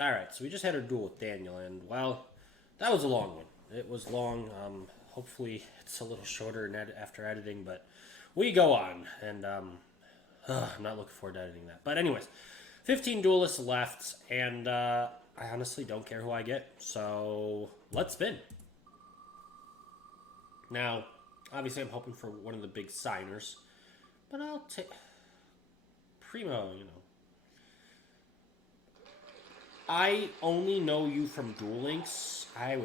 Alright, so we just had our duel with Daniel, and, well, that was a long one. It was long. Hopefully it's a little shorter after editing, but we go on, and I'm not looking forward to editing that. But anyways, 15 duelists left, and I honestly don't care who I get, so let's spin. Now, obviously I'm hoping for one of the big signers, but I'll take Primo, you know. I only know you from Duel Links. I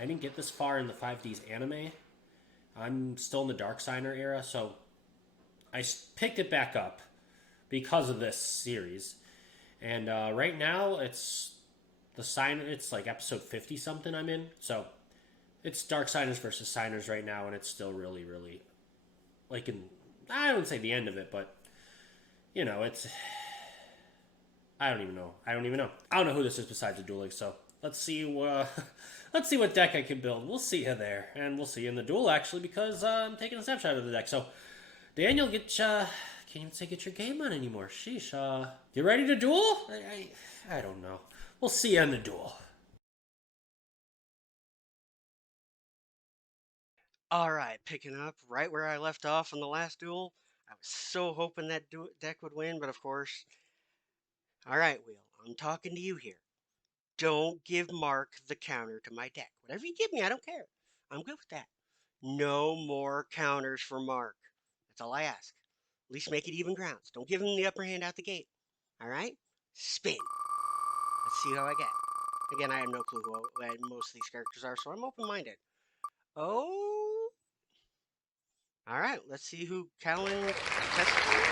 didn't get this far in the 5Ds anime. I'm still in the Dark Signer era, so I picked it back up because of this series. And right now, it's like episode 50 something I'm in. So it's Dark Signers versus Signers right now, and it's still really, really like I wouldn't say the end of it, but you know, it's. I don't even know. I don't know who this is besides the Duel Links, so let's see what deck I can build. We'll see you there, and we'll see you in the duel, actually, because I'm taking a snapshot of the deck. So, Daniel, can't even say get your game on anymore. Sheesh. You ready to duel? I don't know. We'll see you in the duel. Alright, picking up right where I left off in the last duel. I was so hoping that deck would win, but of course... Alright, Wheel, I'm talking to you here. Don't give Mark the counter to my deck. Whatever you give me, I don't care. I'm good with that. No more counters for Mark. That's all I ask. At least make it even grounds. Don't give him the upper hand out the gate. Alright? Spin. Let's see how I get. Again, I have no clue who most of these characters are, so I'm open-minded. Oh... Alright, let's see who Kalin Kessler is.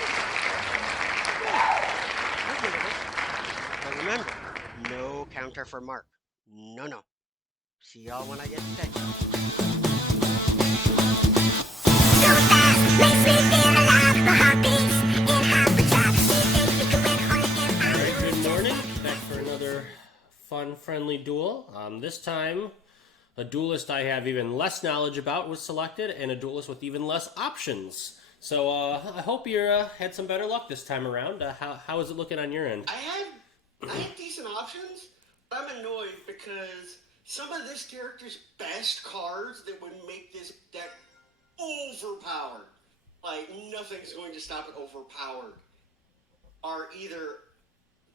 But remember, no counter for Mark. No. See y'all when I get to deck. Alright, good morning. Back for another fun, friendly duel. This time, a duelist I have even less knowledge about was selected, and a duelist with even less options. So I hope you had some better luck this time around. How is it looking on your end? I had decent options, but I'm annoyed because some of this character's best cards that would make this deck overpowered, like nothing's going to stop it overpowered, are either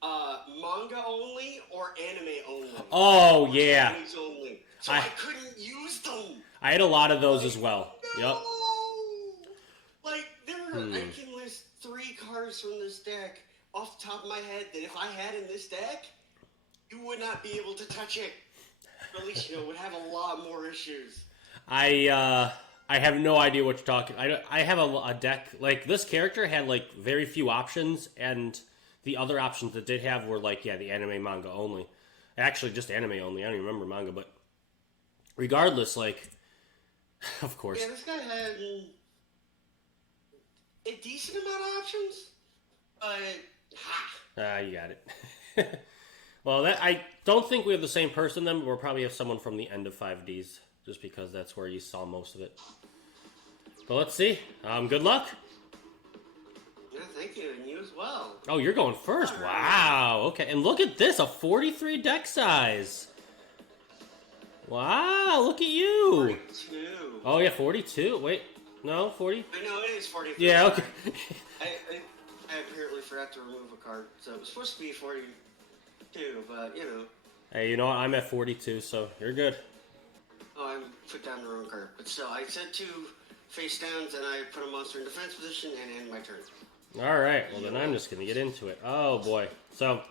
manga only or anime only. Oh, yeah. Only. So I couldn't use them. I had a lot of those as well. No! Yep. Like, I can list 3 cards from this deck off the top of my head that if I had in this deck, you would not be able to touch it. Or at least, would have a lot more issues. I have no idea what you're talking. I have a deck like this character had like very few options, and the other options that did have were like the anime manga only. Actually, just anime only. I don't even remember manga, but regardless, like of course. Yeah, this guy had a decent amount of options, but you got it. Well, I don't think we have the same person then, but we'll probably have someone from the end of 5Ds, just because that's where you saw most of it. But let's see. Good luck. Yeah, thank you, and you as well. Oh, you're going first. Right. Wow. Okay, and look at this, a 43 deck size. Wow, look at you. 42. Oh, yeah, 42. Wait, no, 40? I know, it is 43. Yeah, okay. I apparently forgot to remove a card, so it was supposed to be 42, but, Hey, you know what? I'm at 42, so you're good. Oh, I put down the wrong card. But still, I said 2 face downs, and I put a monster in defense position, and end my turn. Alright, well then I'm just going to get into it. Oh, boy. So,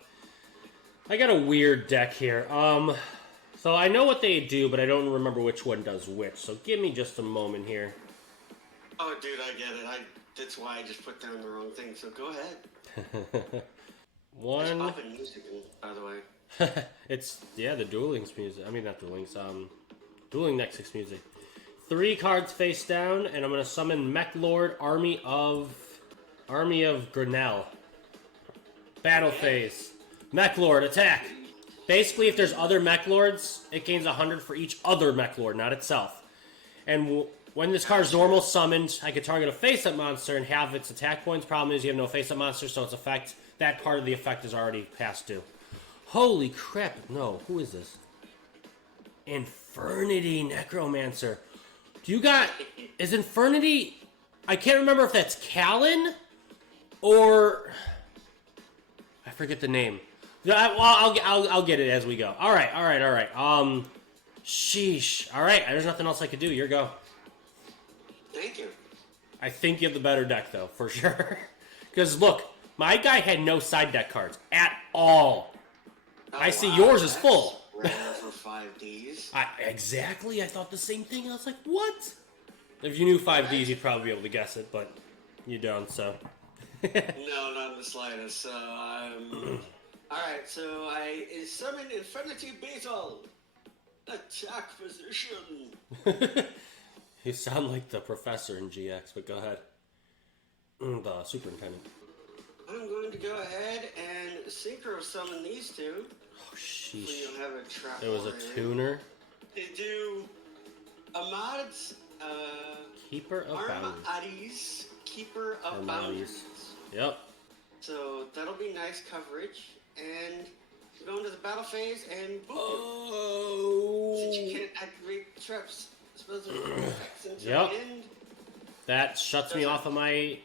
I got a weird deck here. So I know what they do, but I don't remember which one does which. So give me just a moment here. Oh, dude, I get it. That's why I just put down the wrong thing, so go ahead. One. It's popping music, by the way. It's, the Duel Links music. I mean, not Duel Links, Dueling Nexus music. 3 cards face down, and I'm going to summon Mech Lord, Army of Grinnell. Battle phase. Mech Lord, attack! Basically, if there's other Mech Lords, it gains 100 for each other Mech Lord, not itself. And when this card's normal summoned, I could target a face-up monster and have its attack points. Problem is, you have no face-up monster, so its effect, that part of the effect is already past due. Holy crap. No, who is this? Infernity Necromancer. Do you got... Is Infernity... I can't remember if that's Kalin or... I forget the name. Well, I'll get it as we go. All right. Sheesh. All right, there's nothing else I could do. Your go. Thank you. I think you have the better deck, though, for sure. Because, look, my guy had no side deck cards at all. Oh, I see yours is that's full. Rare for 5Ds. Exactly. I thought the same thing. I was like, what? If you knew 5Ds, you'd probably be able to guess it, but you don't, so. No, not in the slightest. So, alright, so I summon Infinity Beetle. Attack position. You sound like the professor in GX, but go ahead. The superintendent. I'm going to go ahead and synchro summon these two. Oh, sheesh. So you'll have a trap. It was a tuner. They do Ahmad's Keeper of Boundaries. Ahmadi's Keeper of Ahmadi's. Boundaries. Yep. So that'll be nice coverage. And go into the battle phase and boom. Oh. Since you can't activate traps, supposed to effects until Yep. the end. That shuts me off of my...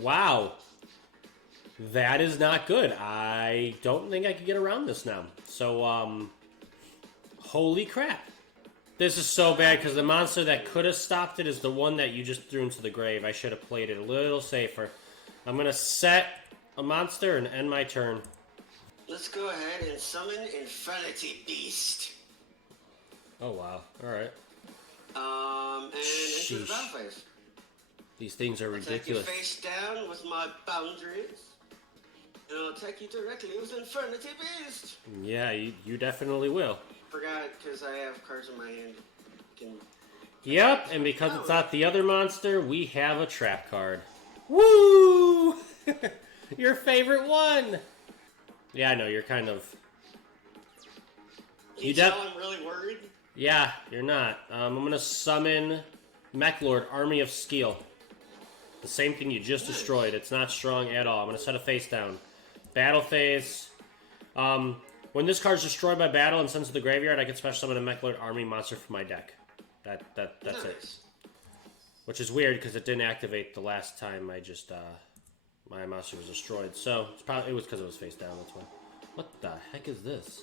Wow. That is not good. I don't think I could get around this now. So, holy crap. This is so bad because the monster that could have stopped it is the one that you just threw into the grave. I should have played it a little safer. I'm going to set a monster and end my turn. Let's go ahead and summon Infinity Beast. Oh, wow. All right. And into the Sheesh. battle phase. These things are I'll take you ridiculous. face down with my boundaries. And I'll attack you directly with Infinity Beast. Yeah, you definitely will. Forgot, because I have cards in my hand. Yep, and because it's not the other monster, we have a trap card. Woo! Your favorite one! Yeah, I know, you're kind of... Can you tell I'm really worried? Yeah, you're not. I'm going to summon Mechlord, Army of Steel. The same thing you just destroyed. It's not strong at all. I'm going to set a face down. Battle phase. When this card's destroyed by battle and sent to the graveyard, I can special summon a Mechlord Army monster from my deck. That's Nice. it. Which is weird because it didn't activate the last time I just my monster was destroyed. So it was because it was face down. That's why. What the heck is this?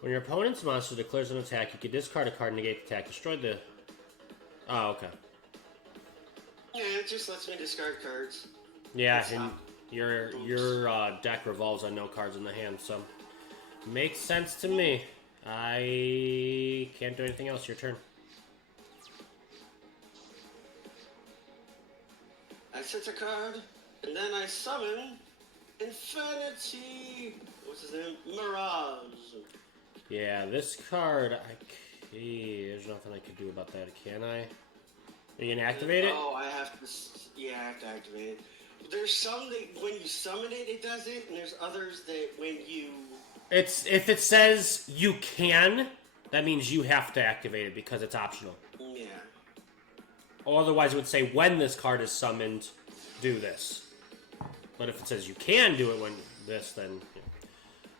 When your opponent's monster declares an attack, you can discard a card, negate the attack, destroy the... Oh, okay. Yeah, it just lets me discard cards. Yeah, and your deck revolves on no cards in the hand, so... Makes sense to me. I can't do anything else. Your turn. I set a card, and then I summon Infinity... What's his name? Mirage. Yeah, this card, there's nothing I can do about that, can I? Are you gonna activate it? Oh, I have to... Yeah, I have to activate it. There's some that when you summon it, it does it, and there's others that when you... If it says you can, that means you have to activate it because it's optional. Yeah. Or otherwise it would say when this card is summoned, do this. But if it says you can do it when this, then...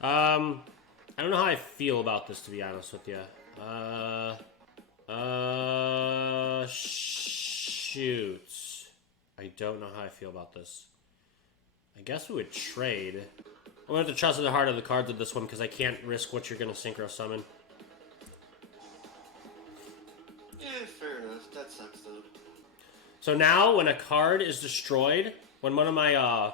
Yeah. I don't know how I feel about this, to be honest with you. Shoot. I don't know how I feel about this. I guess we would trade. I'm going to have to trust in the heart of the cards of this one because I can't risk what you're going to synchro summon. Yeah, fair enough. That sucks, though. So now, when a card is destroyed, when one of my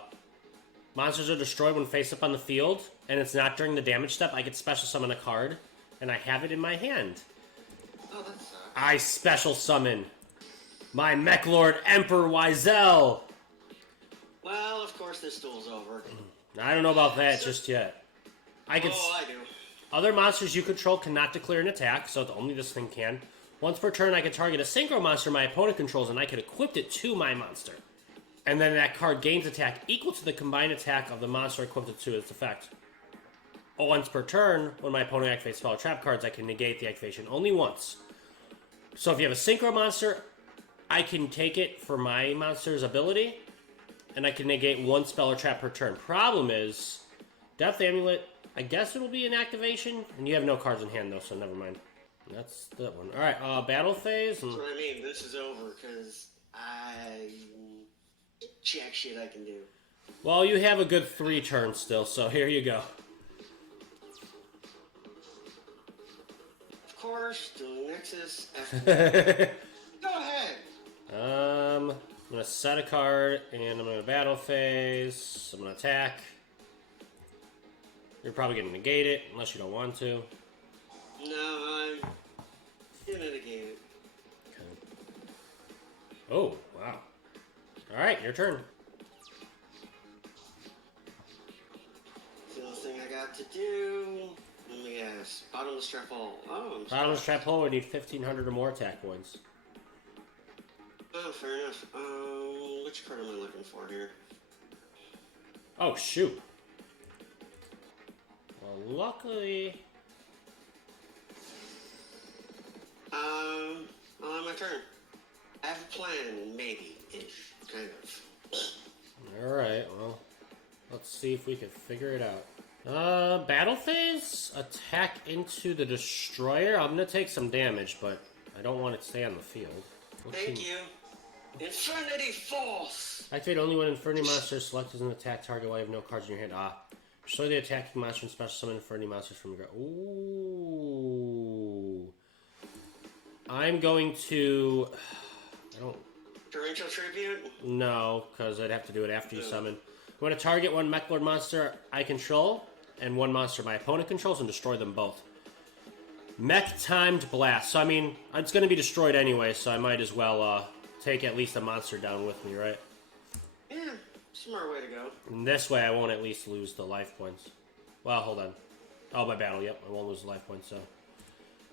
monsters are destroyed when face up on the field, and it's not during the damage step, I get special summon a card, and I have it in my hand. Oh, that sucks. I special summon my Mechlord Emperor Wiesel. Well, of course this duel's over. I don't know about that just yet. I do. Other monsters you control cannot declare an attack, so only this thing can. Once per turn, I can target a synchro monster my opponent controls, and I can equip it to my monster. And then that card gains attack equal to the combined attack of the monster equipped it to its effect. Once per turn, when my opponent activates spell or trap cards, I can negate the activation only once. So if you have a synchro monster, I can take it for my monster's ability, and I can negate one spell or trap per turn. Problem is, Depth Amulet I guess it'll be an activation. And you have no cards in hand, though, so never mind. That's that one. Alright, battle phase. That's what I mean. This is over because jack shit I can do. Well, you have a good 3 turns still, so here you go. Of course, doing Nexus after. Go ahead. I'm gonna set a card, and I'm gonna battle phase. I'm gonna attack. You're probably gonna negate it, unless you don't want to. No, I'm gonna negate it. Okay. Oh, wow. Alright, your turn. The only thing I got to do. Let me guess. Bottomless trap hole. Oh, I'm sorry. Bottomless trap hole would need 1,500 or more attack points. Oh, fair enough. Which card am I looking for here? Oh, shoot. Well, luckily... On my turn. I have a plan, maybe-ish, kind of. Alright, well, let's see if we can figure it out. Battle phase? Attack into the destroyer? I'm gonna take some damage, but I don't want it to stay on the field. Thank you. Infinity Force! Activate only when Infinity Monster is selected as an attack target while you have no cards in your hand. Ah. Destroy the attacking monster and special summon Infinity Monsters from your ground. Ooh. I'm going to... I don't... Torrential Tribute? No, because I'd have to do it after you summon. I'm going to target one Mech Lord monster I control and one monster my opponent controls and destroy them both. Mech Timed Blast. So, I mean, it's going to be destroyed anyway, so I might as well take at least a monster down with me, right? Yeah, smart way to go. And this way I won't at least lose the life points. Well, hold on. Oh, by battle, yep. I won't lose the life points, so...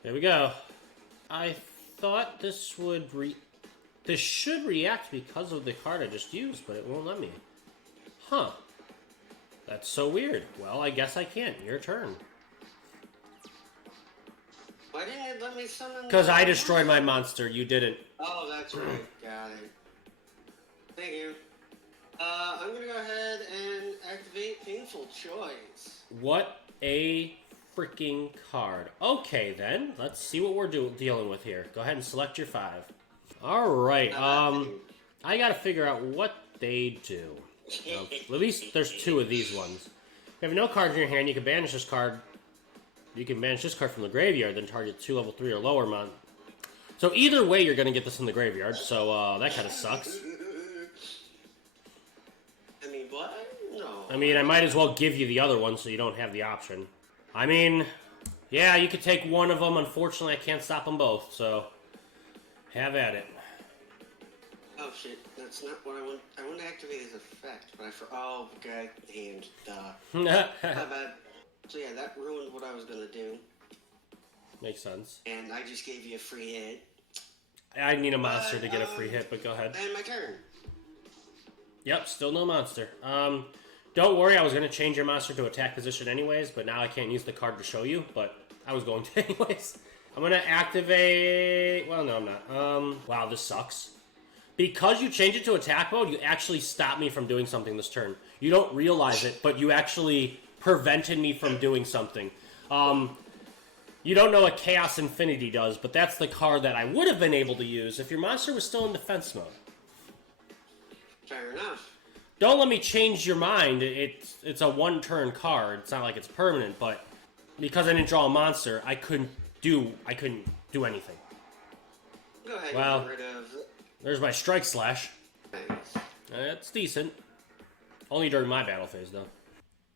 Here we go. I thought this would This should react because of the card I just used, but it won't let me. Huh. That's so weird. Well, I guess I can't. Your turn. Why didn't it let me summon? Because I destroyed my monster. You didn't. Oh, that's right. Got it. Thank you. I'm gonna go ahead and activate Painful Choice. What a freaking card. Okay, then. Let's see what we're dealing with here. Go ahead and select your 5. Alright, I gotta figure out what they do. At least there's 2 of these ones. If you have no cards in your hand, you can banish this card. You can banish this card from the graveyard, then target 2 level 3 or lower mon. So either way, you're gonna get this in the graveyard, so that kind of sucks. I mean, what? No. I mean, I might as well give you the other one so you don't have the option. I mean, yeah, you could take one of them. Unfortunately, I can't stop them both, so have at it. Oh shit, that's not what I want. I want to activate his effect, but oh, okay, and my bad. So yeah, that ruined what I was gonna do. Makes sense. And I just gave you a free hit. I need a monster to get a free hit, but go ahead. And my turn. Yep, still no monster. Don't worry, I was going to change your monster to attack position anyways, but now I can't use the card to show you, but I was going to anyways. I'm going to activate... Well, no, I'm not. Wow, this sucks. Because you change it to attack mode, you actually stop me from doing something this turn. You don't realize it, but you actually prevented me from doing something. You don't know what Chaos Infinity does, but that's the card that I would have been able to use if your monster was still in defense mode. Fair enough. Don't let me change your mind. It's a one-turn card. It's not like it's permanent, but because I didn't draw a monster, I couldn't do anything. Go ahead Well, and get rid of... There's my Strike Slash. Thanks. It's decent. Only during my battle phase, though.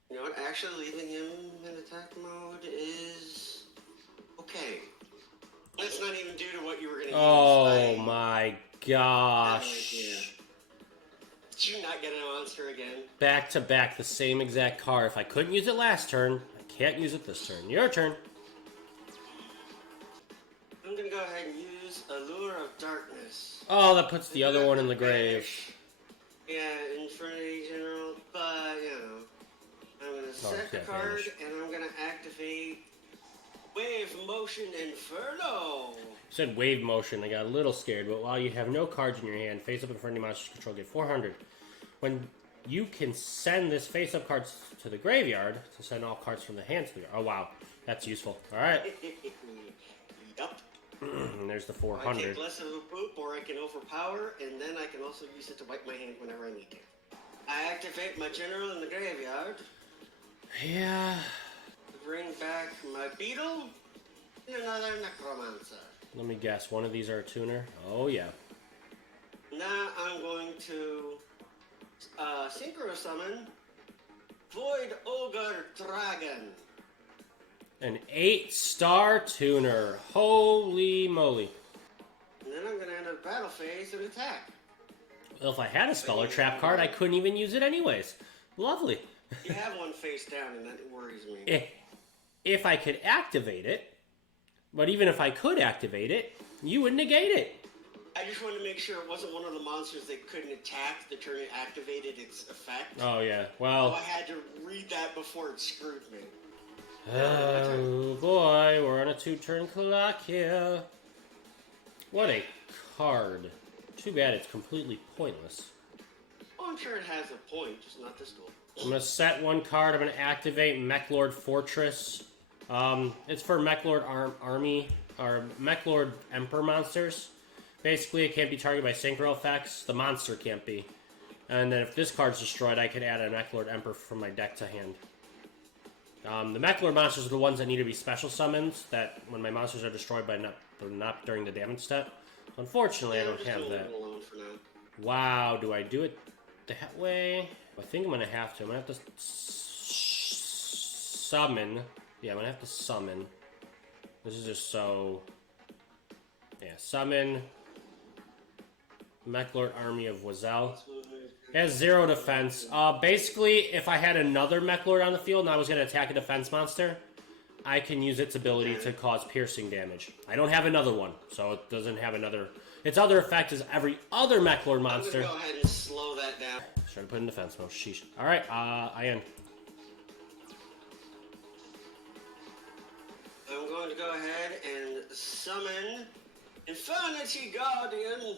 You know what? Actually, leaving him in attack mode is okay. Let's not even do to what you were gonna use. Oh my gosh. Did you not get a monster again? Back to back, the same exact card. If I couldn't use it last turn, I can't use it this turn. Your turn. I'm gonna go ahead and use Allure of Darkness. Oh, that puts the other one in the grave. Yeah, Infernity General, but you know, I'm gonna set the card and I'm gonna activate Wave Motion Inferno. You said Wave Motion. I got a little scared, but while you have no cards in your hand, face up in front of your monster's control, get 400. When you can send this face-up card to the graveyard to send all cards from the hand to the... Oh, wow. That's useful. All right. Yup. And there's the I 400. take less of a poop, or I can overpower, and then I can also use it to wipe my hand whenever I need to. I activate my general in the graveyard. Yeah. Bring back my beetle and another necromancer. Let me guess. One of these are a tuner? Oh, yeah. Now I'm going to synchro summon Void Ogre Dragon. An 8-star tuner. Holy moly. And then I'm going to enter the battle phase and attack. Well, if I had a Scholar Trap card, I couldn't even use it anyways. Lovely. You have one face down, and that worries me. If I could activate it, but even if I could activate it, you would negate it. I just wanted to make sure it wasn't one of the monsters that couldn't attack the turn it activated its effect. Oh, yeah. So Well... I had to read that before it screwed me. Oh, boy. We're on a 2-turn clock here. What a card. Too bad it's completely pointless. Oh, I'm sure it has a point, just not this duel. I'm going to set one card. I'm going to activate Mechlord Fortress. It's for Mechlord Army, or Mechlord Emperor monsters. Basically, it can't be targeted by synchro effects. The monster can't be. And then if this card's destroyed, I could add a Mechlord Emperor from my deck to hand. The Mechlord monsters are the ones that need to be special summons, that when my monsters are destroyed by not during the damage step. Unfortunately, I don't have that. Wow, do I do it that way? I think I'm going to have to. I'm going to have to summon. Yeah, I'm going to have to summon. This is just so... Yeah, summon Mechlord Army of Wazel. It has 0 defense. Basically, if I had another Mechlord on the field and I was going to attack a defense monster, I can use its ability to cause piercing damage. I don't have another one, so it doesn't have another... Its other effect is every other Mechlord monster... I'm going to go ahead and slow that down. Trying to put in defense mode. Sheesh. Alright, I end. I'm going to go ahead and summon Infinity Guardian.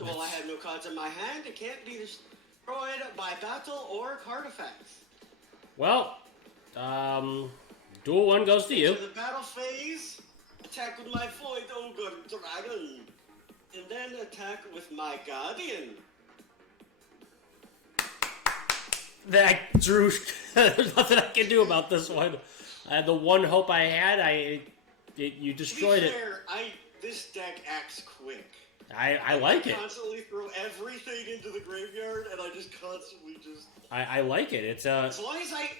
Well, I have no cards in my hand. It can't be destroyed by battle or card effects. Well, duel 1 goes to you. To the battle phase, attack with my Void Ogre Dragon. And then attack with my Guardian. That drew. There's nothing I can do about this one. The one hope I had, you destroyed it. This deck acts quick. I like it. I constantly throw everything into the graveyard, and I just constantly just... I like it. It's As long as I...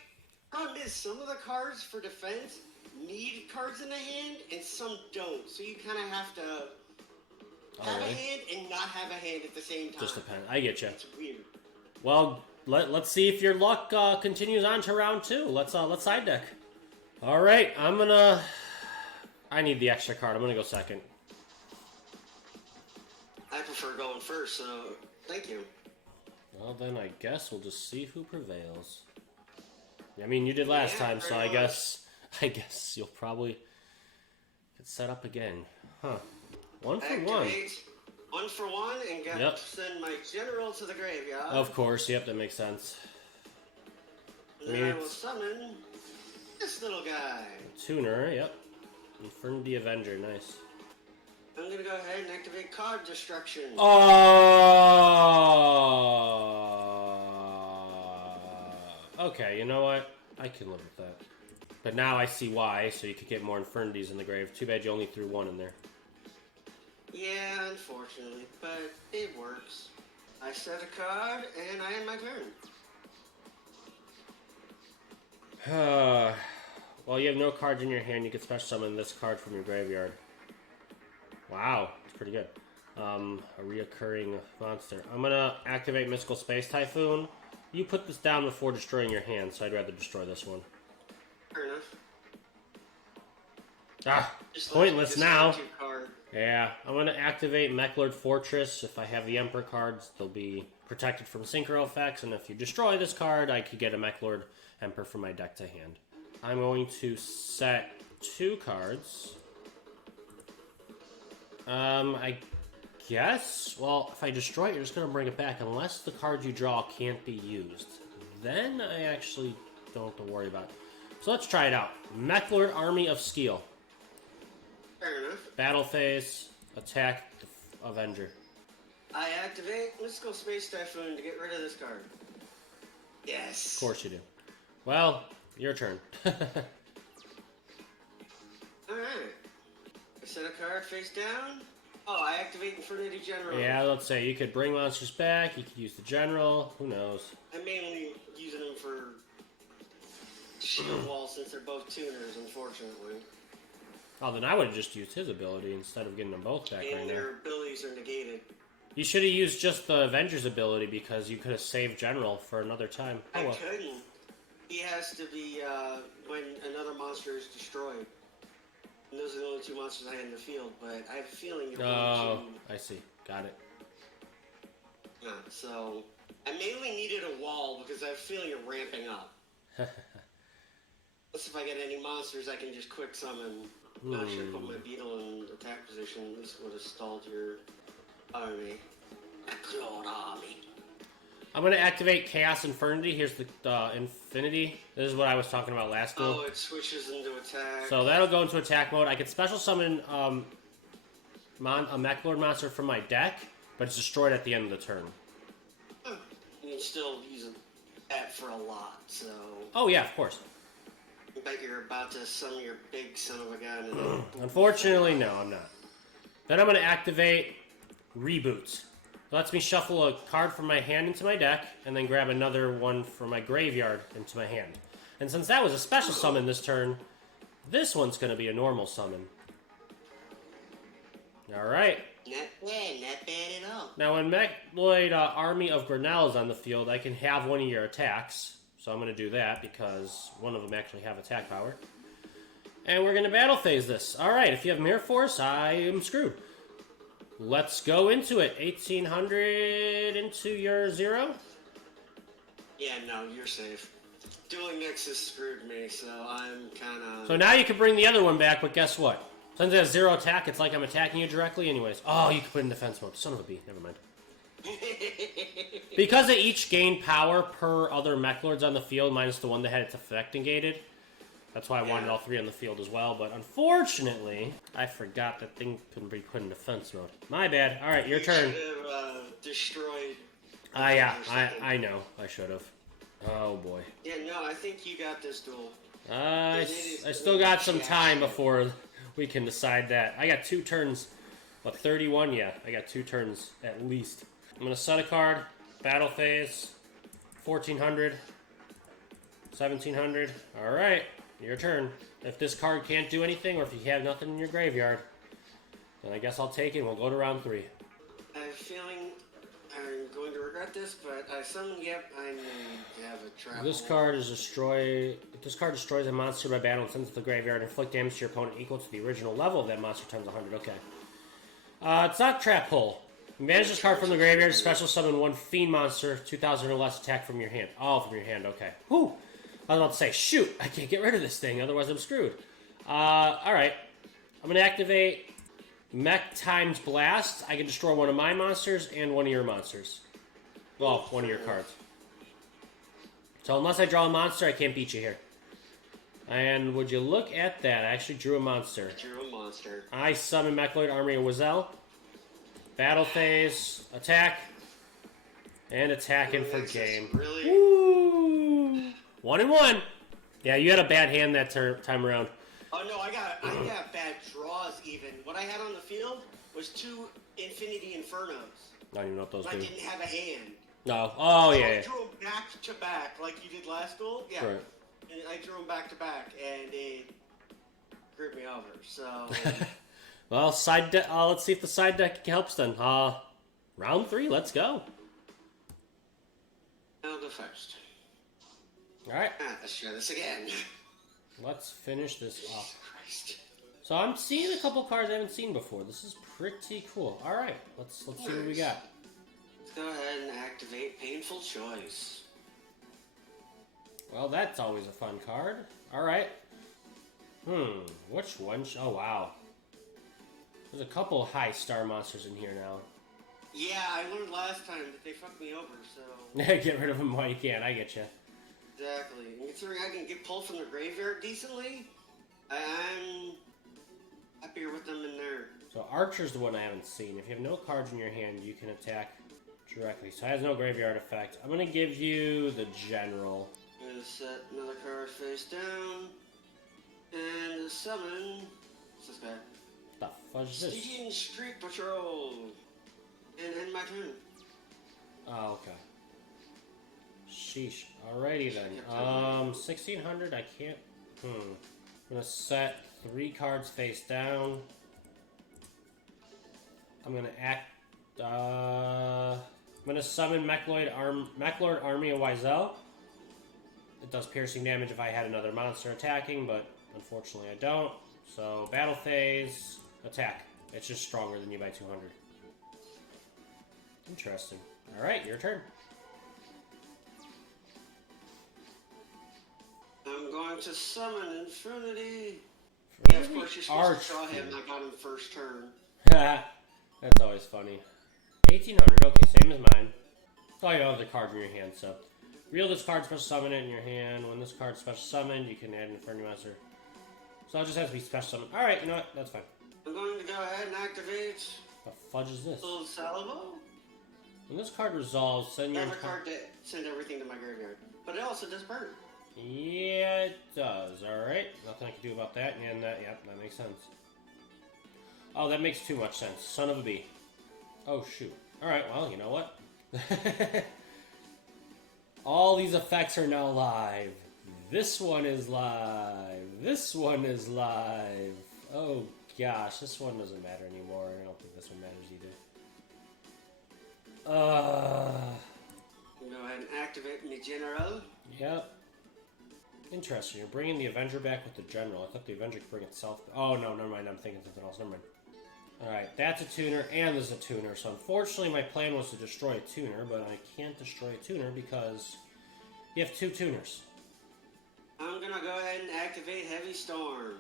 Problem is, some of the cards for defense need cards in the hand, and some don't. So you kind of have to have a hand and not have a hand at the same time. Just depends. I get you. It's weird. Well, let's see if your luck continues on to round 2. Let's side deck. All right, I need the extra card. I'm gonna go second. I prefer going first, so thank you. Well, then I guess we'll just see who prevails. I mean, you did last time, so I guess you'll probably get set up again. Huh. 1 for 1. 1 for 1 and send my general to the graveyard. Of course, yep, that makes sense. And then I will summon this little guy. Tuner, yep. Infernity Avenger, nice. I'm gonna go ahead and activate card destruction. Okay, you know what? I can live with that. But now I see why, so you could get more Infernities in the grave. Too bad you only threw 1 in there. Yeah, unfortunately, but it works. I set a card, and I end my turn. Well, you have no cards in your hand. You can special summon this card from your graveyard. Wow, it's pretty good. A reoccurring monster. I'm gonna activate Mystical Space Typhoon. You put this down before destroying your hand, so I'd rather destroy this one. Fair enough. Just pointless now. Yeah, I'm gonna activate Mechlord Fortress. If I have the Emperor cards, they'll be protected from synchro effects, and if you destroy this card, I could get a Mechlord Emperor from my deck to hand. I'm going to set 2 cards. I guess. Well, if I destroy it, you're just going to bring it back unless the card you draw can't be used. Then I actually don't have to worry about it. So let's try it out. Mechlord Army of Steel. Fair enough. Battle phase, attack the Avenger. I activate Mystical Space Typhoon to get rid of this card. Yes. Of course you do. Well, your turn. Alright. I set a card face down. Oh, I activate Infernity General. Yeah, let's say you could bring monsters back, you could use the General, who knows. I'm mainly using them for Shield Wall since they're both tuners, unfortunately. Oh, then I would have just used his ability instead of getting them both back right And now. their abilities are negated. You should have used just the Avenger's ability because you could have saved General for another time. Oh, I well. couldn't. He has to be when another monster is destroyed. And those are the only two monsters I had in the field, but I have a feeling you're going to... I see. Got it. Yeah, so I mainly needed a wall because I have a feeling you're ramping up. Let's see if I get any monsters I can just quick summon. I should put my beetle in attack position. This would have stalled your army. A clone army. I'm going to activate Chaos Infernity. Here's the Infinity. This is what I was talking about last duel. Oh, it switches into attack. So that'll go into attack mode. I could special summon a Mechlord monster from my deck, but it's destroyed at the end of the turn. You can still use that for a lot, so... Oh, yeah, of course. I bet you're about to summon your big son of a gun. And Unfortunately, no, I'm not. Then I'm going to activate Reboot. It lets me shuffle a card from my hand into my deck, and then grab another one from my graveyard into my hand. And since that was a special summon this turn, this one's going to be a normal summon. Alright. Not bad at all. Now when Mechlord Army of Grinnell is on the field, I can have one of your attacks. So I'm going to do that because one of them actually have attack power. And we're going to battle phase this. Alright, if you have Mirror Force, I am screwed. Let's go into it. 1800 into your 0. Yeah, no, you're safe. Dueling Nexus screwed me, so I'm kind of... So now you can bring the other one back, but guess what? Since it has 0 attack, it's like I'm attacking you directly anyways. Oh, you can put it in defense mode. Son of a bee. Never mind. Because they each gain power per other Mechlords on the field, minus the one that had its effect negated. That's why I wanted all 3 on the field as well, but unfortunately, I forgot that thing couldn't be put in defense mode. My bad. Alright, your turn. You should have destroyed... Yeah, I know. I should have. Oh, boy. Yeah, no, I think you got this duel. I still got some time before we can decide that. I got 2 turns. What, 31? Yeah, I got 2 turns at least. I'm going to set a card. Battle phase. 1400. 1700. Alright, your turn. If this card can't do anything, or if you have nothing in your graveyard, then I guess I'll take it and we'll go to round 3. I have a feeling I'm going to regret this, but I summon, yep, I have a trap. This card is destroy. If this card destroys a monster by battle and sends it to the graveyard, inflict damage to your opponent equal to the original level of that monster times 100. Okay. It's not trap hole. You manage this card from the graveyard, special summon 1 fiend monster, 2000 or less attack from your hand. Oh, from your hand, okay. Whew! I was about to say, shoot, I can't get rid of this thing, otherwise I'm screwed. Alright. I'm going to activate Mech times Blast. I can destroy one of my monsters and one of your monsters. Well, one of your cards. So unless I draw a monster, I can't beat you here. And would you look at that, I actually drew a monster. Drew a monster. I summon Mechlord Army of Wazelle. Battle phase, attack, and attacking for game. Really? Woo! 1 and 1. Yeah, you had a bad hand that time around. Oh no, I got bad draws even. What I had on the field was 2 Infinity Infernos. I don't even know what those I do. didn't have a hand. No. Oh, So yeah. I drew them back to back like you did last duel. Yeah. Right. And I drew them back to back, and it screwed me over. So. Well, side deck. Let's see if the side deck helps then. Round 3. Let's go. I'll go first. All right. Let's try this again. Let's finish this off. Christ. So I'm seeing a couple cards I haven't seen before. This is pretty cool. All right. Let's see what we got. Let's go ahead and activate Painful Choice. Well, that's always a fun card. All right. Which one? Oh, wow. There's a couple high star monsters in here now. Yeah, I learned last time that they fucked me over, so... Get rid of them while you can, I get you. Exactly. And considering I can get pulled from the graveyard decently, I'm happier with them in there. So Archer's the one I haven't seen. If you have no cards in your hand, you can attack directly. So it has no graveyard effect. I'm going to give you the General. I'm going to set another card face down. And summon... What's this guy? The fudge is this? Stygian Street Patrol. And end my turn. Oh, okay. Sheesh. Alrighty then. 1600, I can't... I'm going to set 3 cards face down. I'm going to act... I'm going to summon Mechlord Army of Wizel. It does piercing damage if I had another monster attacking, but unfortunately I don't. So, battle phase, attack. It's just stronger than you by 200. Interesting. Alright, your turn. I'm going to summon Infinity. Yeah, of course you're supposed to draw him. I got him first turn. That's always funny. 1800, okay, same as mine. Oh, you have the card in your hand, so. Reel this card, special summon it in your hand. When this card's special summoned, you can add an Inferno Monster. So it just has to be special summoned. Alright, you know what? That's fine. I'm going to go ahead and activate... The fudge is this? Little Salvo. When this card resolves, send your... Another card to send everything to my graveyard. But it also does burn. Yeah, it does. Alright. Nothing I can do about that. And that, yep, that makes sense. Oh, that makes too much sense. Son of a bee. Oh, shoot. Alright, well, you know what? All these effects are now live. This one is live. This one is live. Oh, gosh. This one doesn't matter anymore. I don't think this one matters either. Go ahead and activate the General. Yep. Interesting. You're bringing the Avenger back with the General. I thought the Avenger could bring itself... Oh, no, never mind. I'm thinking something else. Never mind. Alright, that's a tuner, and there's a tuner. So unfortunately, my plan was to destroy a tuner, but I can't destroy a tuner because you have 2 tuners. I'm gonna go ahead and activate Heavy Storm.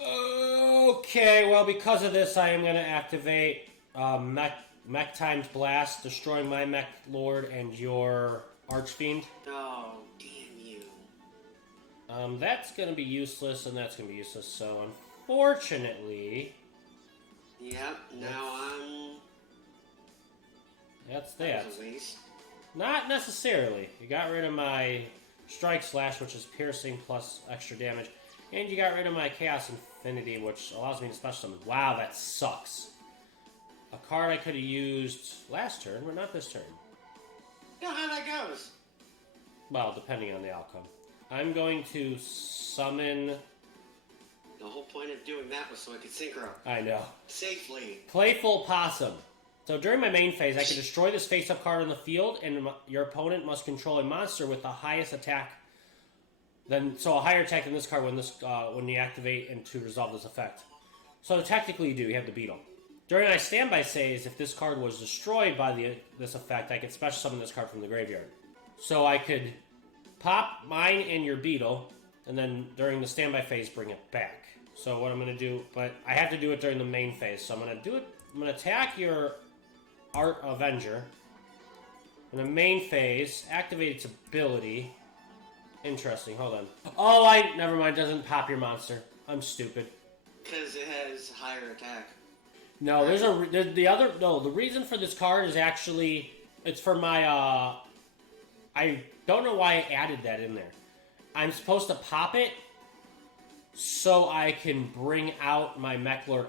Okay, well, because of this, I am going to activate Mech times Blast, destroying my Mech Lord and your Archfiend. Oh, damn you. That's going to be useless, and that's going to be useless, so unfortunately... Yep, now I'm... That's That that. was a waste. Not necessarily. You got rid of my Strike Slash, which is piercing plus extra damage, and you got rid of my Chaos Infinity, which allows me to special summon. Wow, that sucks. A card I could have used last turn, but not this turn. You know how that goes. Well, depending on the outcome. I'm going to summon... The whole point of doing that was so I could synchro. I know. Safely. Playful Possum. So during my main phase, I can destroy this face-up card on the field, and your opponent must control a monster with the highest attack. So a higher attack than this card when you activate and to resolve this effect. So technically, you have to beat him. During my standby phase, if this card was destroyed by this effect, I could special summon this card from the graveyard. So I could pop mine and your Beetle, and then during the standby phase, bring it back. So what I'm going to do, but I have to do it during the main phase. So I'm going to do it. I'm going to attack your Art Avenger. In the main phase, activate its ability. Interesting. Hold on. Oh, never mind. Doesn't pop your monster. I'm stupid. Because it has higher attack. No, the reason for this card is actually, it's for my, I don't know why I added that in there. I'm supposed to pop it so I can bring out my Mechlord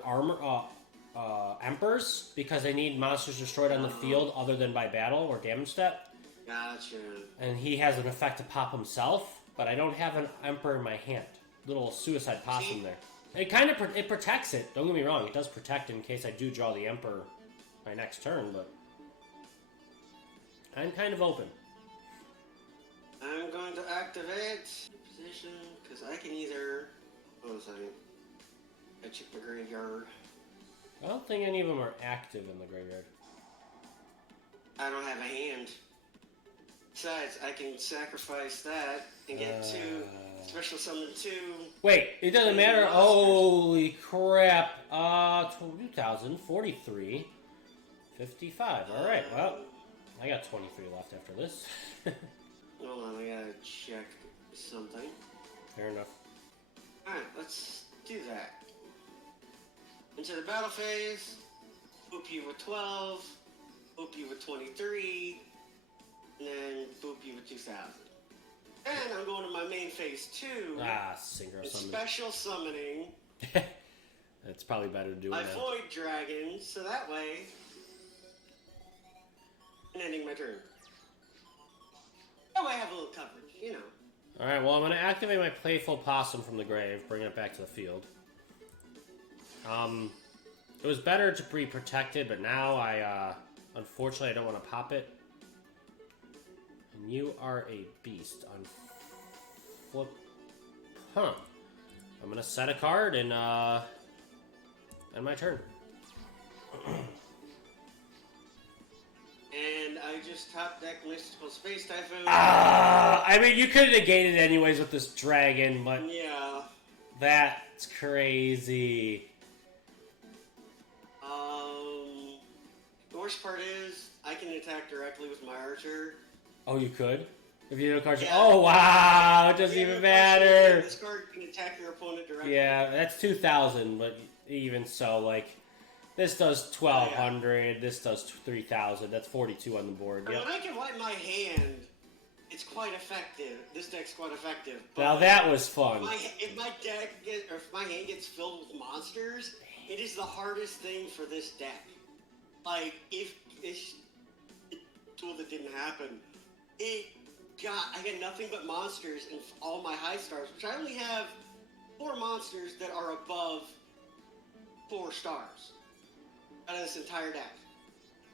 Emperors, because I need monsters destroyed on the field other than by battle or damage step. Gotcha. And he has an effect to pop himself, but I don't have an Emperor in my hand. Little suicide possum there. It protects it. Don't get me wrong. It does protect it in case I do draw the Emperor my next turn, but I'm kind of open. I'm going to activate position because I can either. Hold on a second. I check the graveyard. I don't think any of them are active in the graveyard. I don't have a hand. Besides, I can sacrifice that and get 2 special summon 2. Wait, it doesn't matter. Monsters. Holy crap. 2043, 55. All right. Well, I got 23 left after this. Hold on, I gotta check something. Fair enough. Alright, let's do that. Into the battle phase. Boop you with 12. Boop you with 23. And then boop you with 2000. And I'm going to my main phase 2. Synchro with summon. special summoning That's probably better to do my it now. Void Dragon, so that way, and ending my turn. That way I have a little coverage, you know. Alright, well, I'm going to activate my Playful Possum from the grave, bring it back to the field. It was better to be protected, but now I, unfortunately, I don't want to pop it. And you are a beast. Flip. Huh. I'm going to set a card and, end my turn. And I just top deck Mystical Space Typhoon. I mean, you could have negated it anyways with this dragon, but Yeah. that's crazy. The worst part is, I can attack directly with my archer. Oh, you could? If you have a card, Yeah. oh wow, it doesn't even matter. This card can attack your opponent directly. Yeah, that's 2,000, but even so, like, this does 1,200, this does 3,000, that's 42 on the board. When Yep. I can wipe my hand, it's quite effective. This deck's quite effective. But Now that was fun. if my hand gets filled with monsters, it is the hardest thing for this deck. Like, if that didn't happen, I got nothing but monsters and all my high stars, which I only have 4 monsters that are above 4 stars out of this entire deck.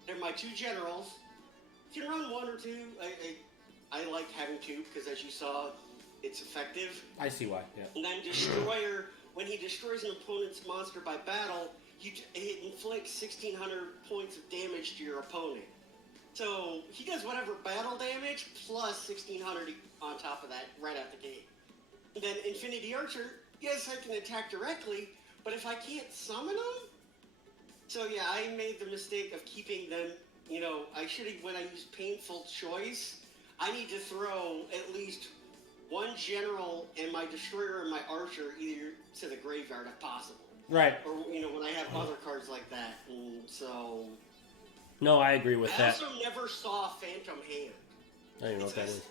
They're my 2 generals. You can run 1 or 2. I like having 2 because, as you saw, it's effective. I see why, yeah. And then Destroyer, when he destroys an opponent's monster by battle, it inflicts 1,600 points of damage to your opponent. So he does whatever battle damage plus 1,600 on top of that right out the gate. And then Infinity Archer, yes, I can attack directly, but if I can't summon them, so yeah, I made the mistake of keeping them. You know, I should have, when I used Painful Choice, I need to throw at least 1 general and my Destroyer and my Archer either to the graveyard if possible. Right. Or, you know, when I have other cards like that. And so... No, I agree with I that. also never saw Phantom Hand. I don't even know what that is.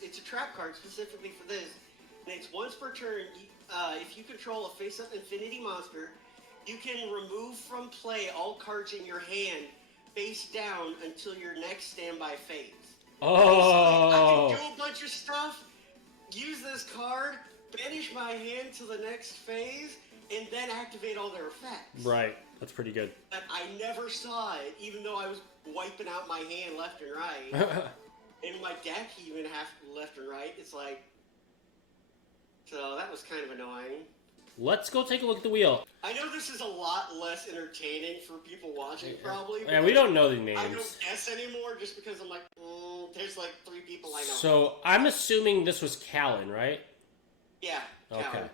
It's a trap card specifically for this. And it's once per turn. If you control a face-up infinity monster, you can remove from play all cards in your hand face down until your next standby phase. Oh! I can do a bunch of stuff, use this card, banish my hand to the next phase, and then activate all their effects. Right. That's pretty good. But I never saw it, even though I was wiping out my hand left and right. And my deck even half left and right. It's like... So that was kind of annoying. Let's go take a look at the wheel. I know this is a lot less entertaining for people watching, probably. Yeah, we don't know the names. I don't guess anymore just because I'm like, there's like 3 people I know. So, I'm assuming this was Kalin, right? Yeah, Okay. Kalin.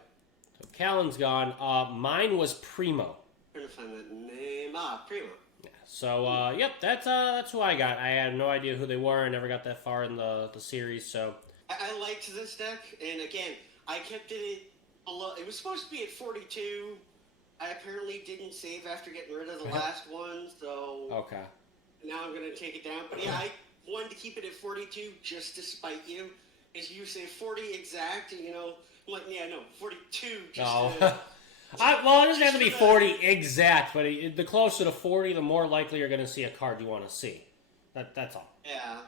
So, Kalin's gone. Mine was Primo. I'm trying to find that name. Primo. Yeah. So, yep, that's who I got. I had no idea who they were. I never got that far in the series, so... I liked this deck, and again, I kept it below. It was supposed to be at 42. I apparently didn't save after getting rid of the last one, so... Okay. Now I'm going to take it down. But yeah, I wanted to keep it at 42 just to spite you. As you say 40 exact, and, you know, I'm like, yeah, no, 42 just to... Well, it doesn't have to be 40 exact, but the closer to 40, the more likely you're going to see a card you want to see. That's all. Yeah.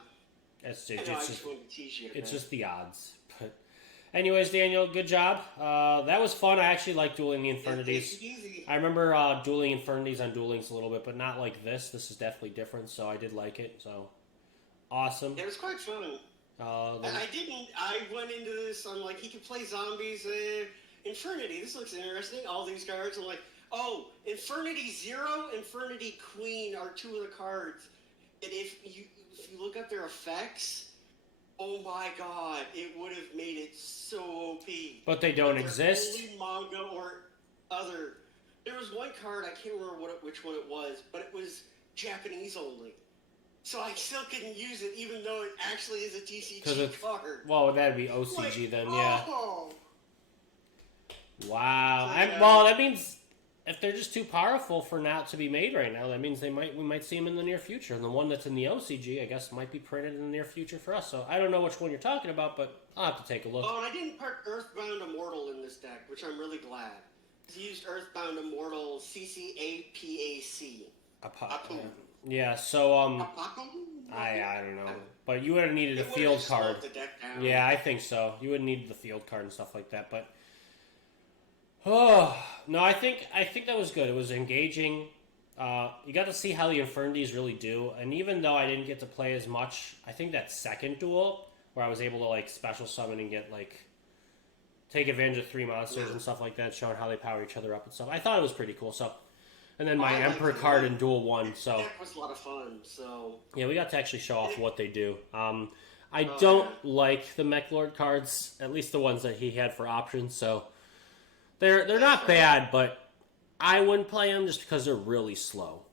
It's I just wanted to tease you. It's just the odds. But anyways, Daniel, good job. That was fun. I actually like dueling the Infernities. Easy. I remember dueling Infernities on Duel Links a little bit, but not like this. This is definitely different, so I did like it. So, awesome. It was quite fun. I went into this, I'm like, he can play zombies. Infernity, this looks interesting. All these cards, I'm like, oh, Infernity 0, Infernity Queen are 2 of the cards. And if you look up their effects, oh my god, it would have made it so OP. But they don't exist? Only manga or other. There was one card, I can't remember which one it was, but it was Japanese only. So I still couldn't use it, even though it actually is a Because TCG it's card. well, that'd be OCG Like, then, yeah. oh. Wow. So, yeah. Well, that means if they're just too powerful for not to be made right now, that means we might see them in the near future. And the one that's in the OCG, I guess, might be printed in the near future for us. So I don't know which one you're talking about, but I'll have to take a look. Oh, and I didn't put Earthbound Immortal in this deck, which I'm really glad. I used Earthbound Immortal CCAPAC. Apu. Yeah. So I don't know, but you would have needed a field card. Yeah, I think so. You would need the field card and stuff like that, but. Oh no! I think that was good. It was engaging. You got to see how the Infernities really do, and even though I didn't get to play as much, I think that second duel where I was able to like special summon and get like take advantage of 3 monsters and stuff like that, showing how they power each other up and stuff. I thought it was pretty cool. So, and then my Emperor card in Duel 1. So that was a lot of fun. So yeah, we got to actually show off what they do. I don't like the Mech Lord cards, at least the ones that he had for options. So. They're not bad, but I wouldn't play them just because they're really slow.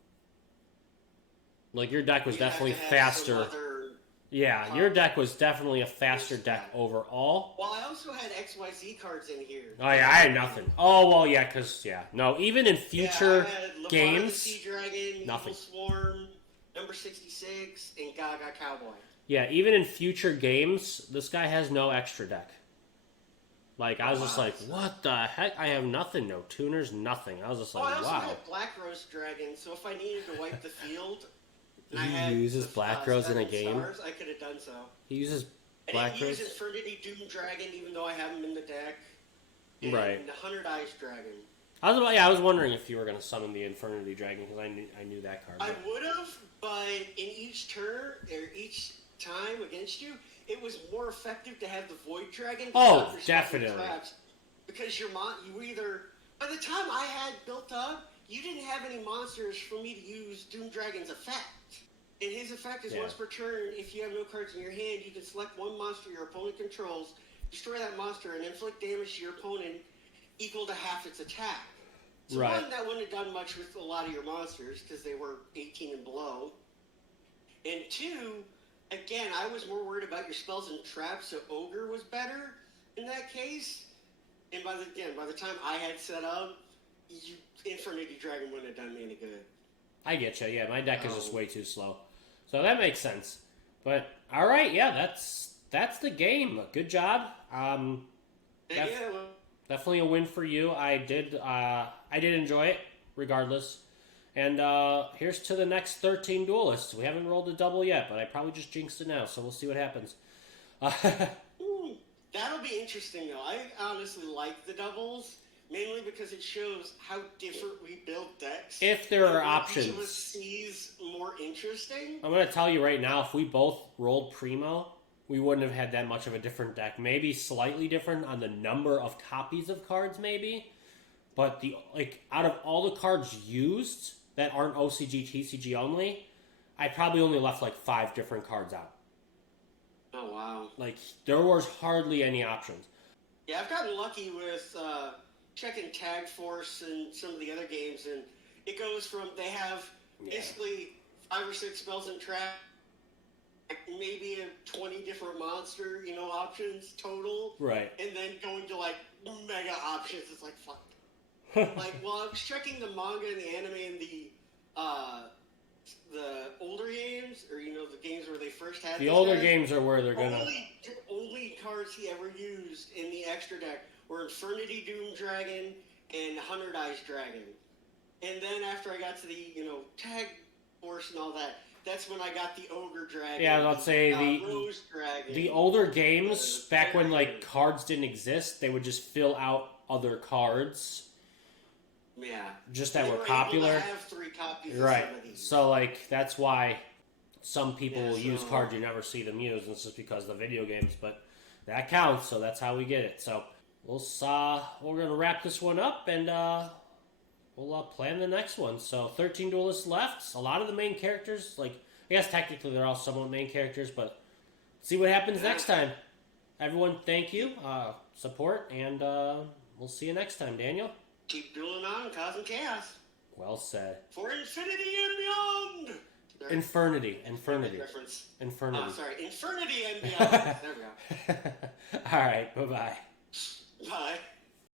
Like, your deck was definitely faster. Yeah, your deck was definitely a faster deck overall. Well, I also had XYZ cards in here. Oh, yeah, I had nothing. Oh, well, yeah, because, yeah. No, even in future games, Sea Dragon, nothing. Evil Swarm, number 66, and Gaga Cowboy. Yeah, even in future games, this guy has no extra deck. Like, I was just like, what the heck? I have nothing. No tuners, nothing. I was just like, wow. I also had Black Rose Dragon, so if I needed to wipe the field... He uses Black Rose in a game? Stars, I could have done so. He uses Black Rose? I didn't use Infernity Doom Dragon, even though I have him in the deck. And right. the 100 Eyes Dragon. I was wondering if you were going to summon the Infernity Dragon, because I knew that card. I would have, but in each turn, or each time against you... It was more effective to have the Void Dragon. Oh, definitely. Traps, because you either... By the time I had built up, you didn't have any monsters for me to use Doom Dragon's effect. And his effect is once per turn, if you have no cards in your hand, you can select one monster your opponent controls, destroy that monster, and inflict damage to your opponent equal to half its attack. So one, that wouldn't have done much with a lot of your monsters, because they were 18 and below. And two... Again, I was more worried about your spells and traps, so Ogre was better in that case. And by the time I had set up, Infernity Dragon wouldn't have done me any good. I get you. Yeah, my deck is just way too slow, so that makes sense. But all right, yeah, that's the game. Good job. Definitely a win for you. I did enjoy it, regardless. And here's to the next 13 duelists. We haven't rolled a double yet, but I probably just jinxed it now, so we'll see what happens. That'll be interesting, though. I honestly like the doubles, mainly because it shows how different we build decks. If there are options. Each of us sees more interesting. I'm going to tell you right now, if we both rolled Primo, we wouldn't have had that much of a different deck. Maybe slightly different on the number of copies of cards, maybe. But out of all the cards used... that aren't OCG, TCG only, I probably only left 5 different cards out. Oh, wow. There was hardly any options. Yeah, I've gotten lucky with checking Tag Force and some of the other games, and it goes from, they have basically 5 or 6 spells and traps, maybe 20 different monster, options total. Right. And then going to, mega options. It's like, fuck. While I was checking the manga and the anime and the older games, or the games where they first had the older games are where they're gonna. Only cards he ever used in the extra deck were Infernity Doom Dragon and 100 Eyes Dragon, and then after I got to the Tag Force and all that, that's when I got the Ogre Dragon. Yeah, let's say Rose Dragon. The older games back when cards didn't exist, they would just fill out other cards. Yeah. Just that were popular. Able to have 3 copies right. Of some of these. So, that's why some people will use cards you never see them use, and it's just because of the video games, but that counts, so that's how we get it. So, we're going to wrap this one up, and we'll plan the next one. So, 13 duelists left. A lot of the main characters, I guess technically they're all somewhat main characters, but see what happens next time. Everyone, thank you, support, and we'll see you next time, Daniel. Keep dueling on, causing chaos. Well said. For infinity and beyond. Infernity. Infernity. Reference. Infernity. Oh, sorry. Infernity and beyond. There we go. All right. Bye-bye. Bye.